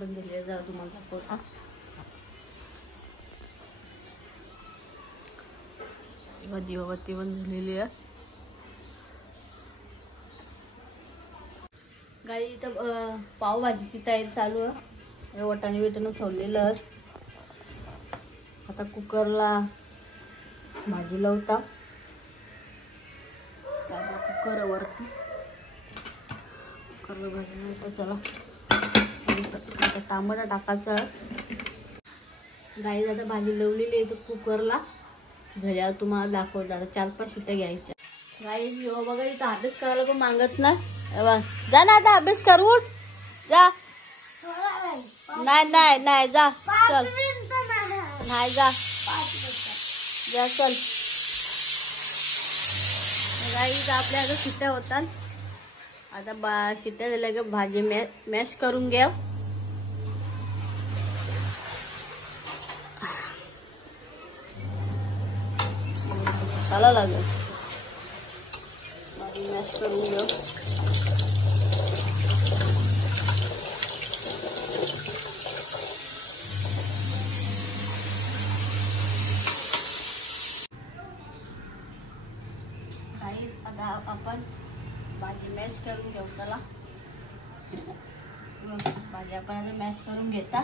बनलेली जरा तुम्हाला दाखवता. दिवाबत्ती पण झालेली आहे. गाई इथं पावभाजीची तयारी चालू आहे. वटाणे बिटाणं सोडलेलं आहे. आता कुकरला भाजी लावता. कुकरवरती कुकरला भाजी लावता. चला आता टमाटा टाकायचा. गाई आता भाजी लावलेली आहे कुकरला. झाल्यावर तुम्हाला दाखवतो. आता 4-5 शिट्ट्या घ्यायच्या. गाई बघा इथं अभ्यास करायला पण मागत ना. जा ना आता अभ्यास कर. उठ जा. नाही नाही जा. चल नाही जा जा चल. गाईज आपल्या आता शिट्ट्या होतात. आता शिट्ट्या झाल्या की भाजी मॅश करून घ्या. मसाला लागेल. भाजी मॅश करून घ्या. आता आपण भाजी मॅश करून घेऊ. त्याला भाजी आपण आता मॅश करून घेता.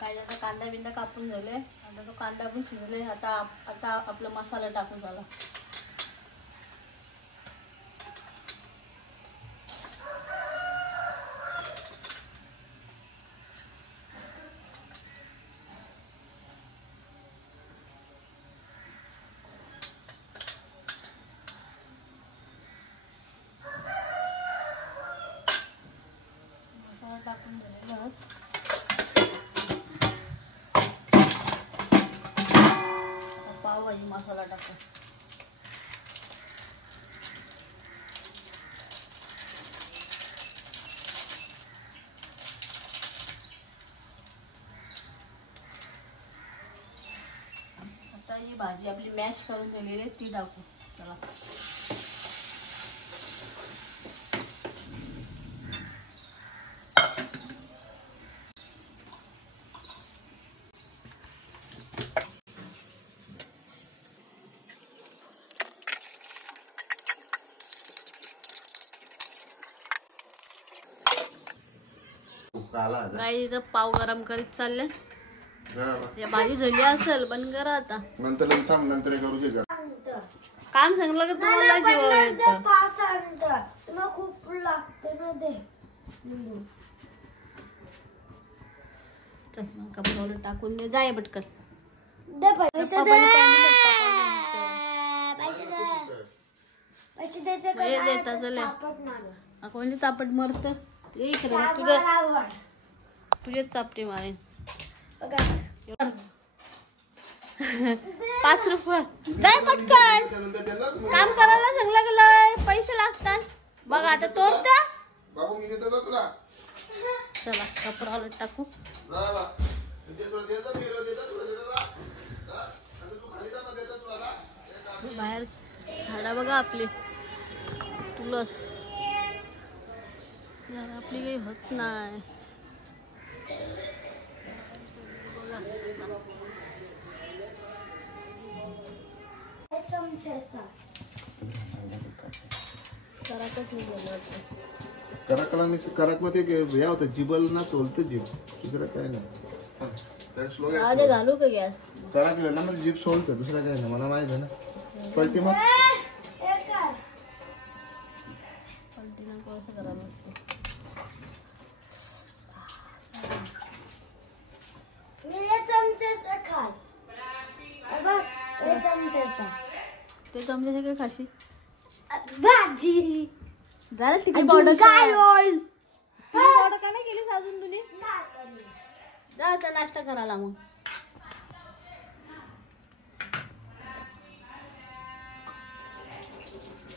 काय आता कांदा बिंदा कापून झाले. आता तो कांदा पण शिजले. आता आपला मसाला टाकून झाला. मसाला टाकून झालेला. पावभाजी मसाला टाकू. आता ही भाजी आपली मॅश करून दिलेली आहे ती टाकू. चला गाई इथं पाव गरम करीत चालले. या भाजी झाली असेल पण करा आता. नंतर करू शकता. काम सांगलं की तुम्हाला जीव येतं. खूप लागते ना ते. चल मग कपड्यावर टाकून दे. जाय पटकन. दे पैसे दे. पैसे देते का? देता चले. कोणी चापट मरतस. तुझे चापटे मारेन. 5 रुपये. जाय पटकन. काम करायला सांगलं गेलं. पैसे लागतात. बघ आता तोरता. चला कपड्यावर टाकू. बाहेर झाडा बघा आपली तुळस. जरा आपली काही होत नाही. करक मध्ये हे होतं जिबल ना सोलतं जीभ. दुसरं काय नाही. आधे घालू का गॅस. करा केलं ना मग जीभ सोलतं. दुसरं काय नाही. मला माहित आहे ना. पलटी मग पलटी नको असं करायला. तू आमच्या काय खाशी भाजी झालं टिकी अजून पावडर काय होईल? पावडर का नाही केलीस अजून तुम्ही जा आता नाश्ता करायला मग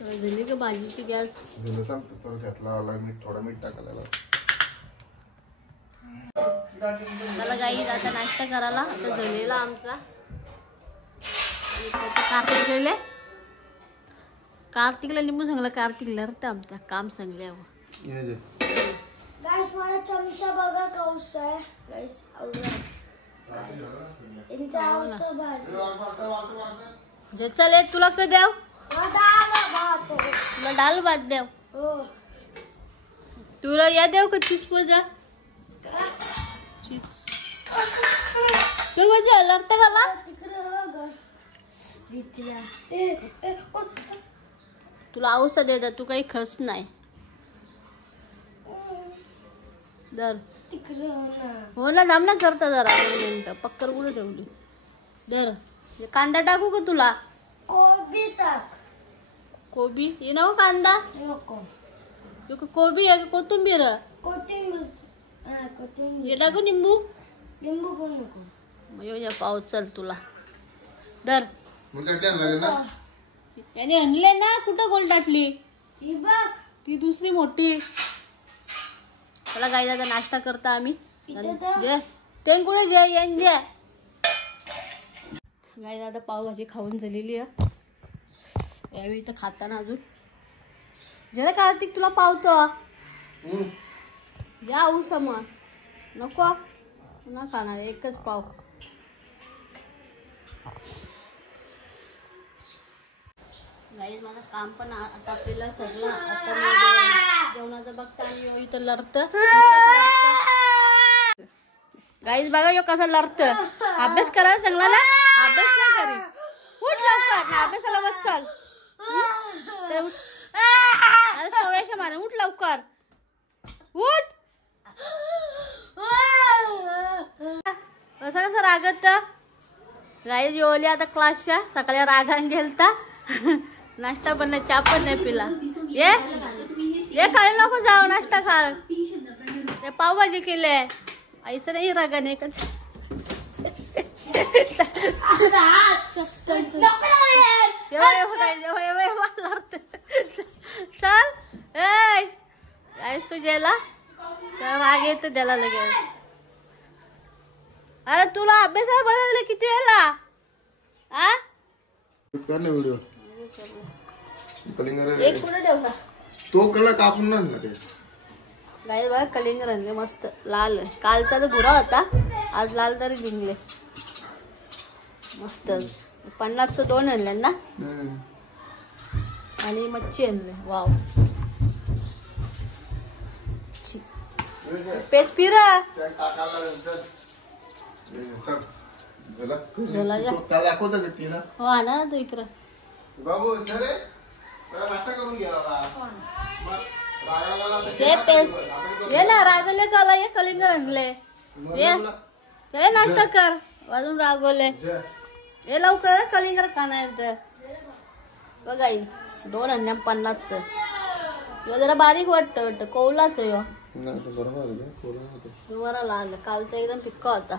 झाली का भाजीची गॅस थोडा मीठ टाकायला मला गाई आता नाश्ता करायला आता झालेला आमचा कार्तिक गेले कार्तिकला लिंबू सांगला कार्तिकला तर आमचा काम सांगल्यावर गाइस मला चमचा बघा कौस आहे गाइस इंचा औस भाजी जे चल तुला काय द्याव दाल भात तुला डाल भात द्याव हो तुला या देव का चीज पोजा चीज तू म्हणजे लढत घाला तुला औषध देतात तू काही खस नाही दर हो ना दाम ना करता जरा 2 मिनिटं पक्कर कुठे ठेवली दर कांदा टाकू का तुला कोबी टाक कोबी ये ना कांदा नको कोबी आहे कोथिंबीर कोथिंबीर हे टाकू निंबू लिंबू पण नको मग येऊ पाव चल तुला दर ना याने आणले ना कुठं गोल टाकली ही बघ ती दुसरी मोठी चला गाई दादा नाश्ता करता आम्ही जे ते कुठे जे येन जे गाई दादा पावभाजी खाऊन झालेली आहे यावेळी तर खाताना अजून जरा कार्तिक तुला पावतो या ऊस मग नको पुन्हा खाणार एकच पाव गाईज माझं काम पण आता आपल्याला सगळं आता जेवणाचं बघता आणि इथं लढत गाईज बघा यो कसं लढत अभ्यास करायला सांगला ना अभ्यास नाही करी उठ लवकर ना अभ्यासाला बस चाल चवयाशा मारे उठ लवकर उठ कसं कसं रागत गाईज येवली आता क्लासच्या सकाळी रागान गेलता नाश्ता पण नाही चहा पण नाही पिला ये खाली नको जाऊ नाश्ता खा ते पावभाजी केले ऐसा नाही रागाने चल तू जेला राग येत त्याला लगेच अरे तुला अभ्यासाला बदलले किती वेळा आ कर ना व्हिडिओ कलिंगर एक कुठे ठेवला तो कलर कापून ना ते गाई बघा कलिंगर आणले मस्त लाल कालचा तर बुरा होता आज लाल तरी बिंगले मस्त 50 2 आणले ना आणि मच्छी आणले वाव पेज पिरा हो आणा ना तू इकडं ये ना रागवले काला ये कलिंगर आणले ये नाश्ता कर वाजून रागवले ये लवकर कलिंगर खाना येतं बघा 2 आणल्या 50 यो जरा बारीक वाटतं कोवलाच आहे यो बरा लाल कालचा एकदम फिक्का होता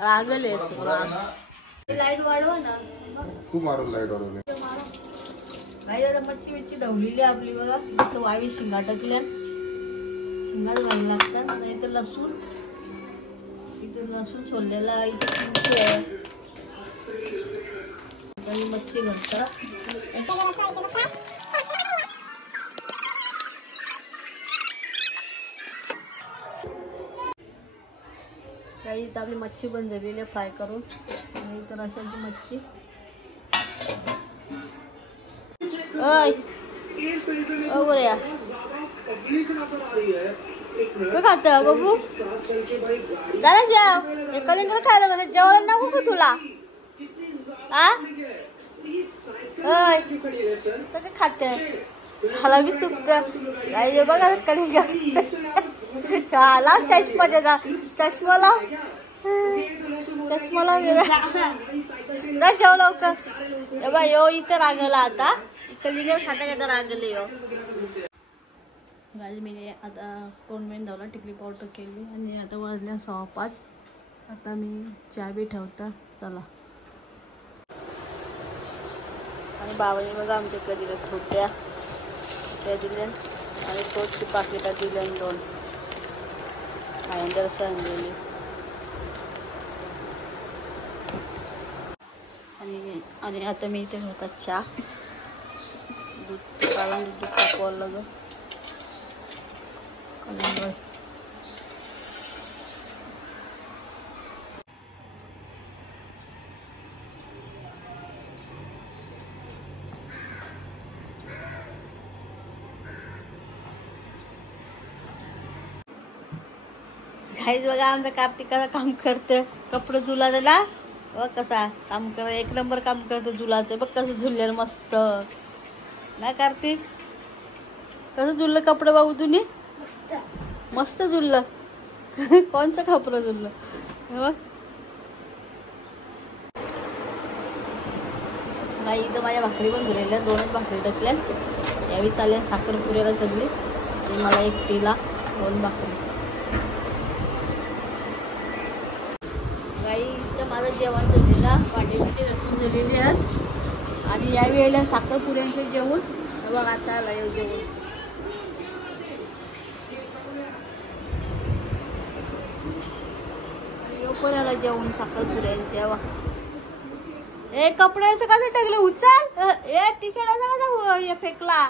रागले लाईट वाढव ना खूप मारून लाईट वाढवले काही दादा मच्छी बिच्छी ढवलेली आपली बघा जसं वावी शिंगा टाकल्या शिंगाच घालू लागतात इथं लसूण सोललेला इथे चिंची आहे मच्छी घालतात काही इथं आपली मच्छी पण झालेली आहे फ्राय करून आणि इथं रशाची मच्छी बऱ्या काय खात बाबू झाला जेव हे कलिंगर खायला बघ जेवायला नको का तुला आ सगळं खाते झाला मी चुप कर. काय बघा कलिंगड. लाव चष्मा त्याचा. चष्मा लाव. चष्मा लाव ना जेव लवकर. बा यो इथं रागला आता. कलिंगड खाता खाता रागले यो. गाडी मी आता टोनमेंट धावला टिकली पावडर केली आणि आता वाजल्या 6:05. आता मी चहा बी ठेवता. चला. आणि बाबांनी बघा आमच्याकडे दिल्या छोट्या त्या दिल्या आणि तोची पाकिटा दिल्या 2 आयंदर सांगलेली. आणि आता मी इथे होता चहा दूध काढून दूध तापवायला लागलं. कलिंगड काहीच बघा आमचा कार्तिक कसं काम करतं. कपडे झुला त्याला बघ कसा काम कर. 1 नंबर काम करतं झुलाचं. बघ कसं झुललं मस्त ना कार्तिक. कसं झुललं कपडे बाबू तुम्ही. मस्त झुललं. कोणचं कपडं झुललं बघ. बाई इथं माझ्या भाकरी पण धुलेल्या 2च भाकरी टाकल्या. यावेळी चालेल साखरपुऱ्याला सगळी. आणि मला एकटीला 2 भाकरी. गाई इथं माझं जेवण झालेलं. पाठीपिठी रसून झालेली आहेत. आणि या वेळेला साखरपुऱ्यांचे जेवण बघ आता आला येऊ जेवण. पण आला जेवण साखरपुऱ्यांचे. ए कपड्याचं कसं टाकलं उचल. ए टी शर्टाचा कसा फेकला.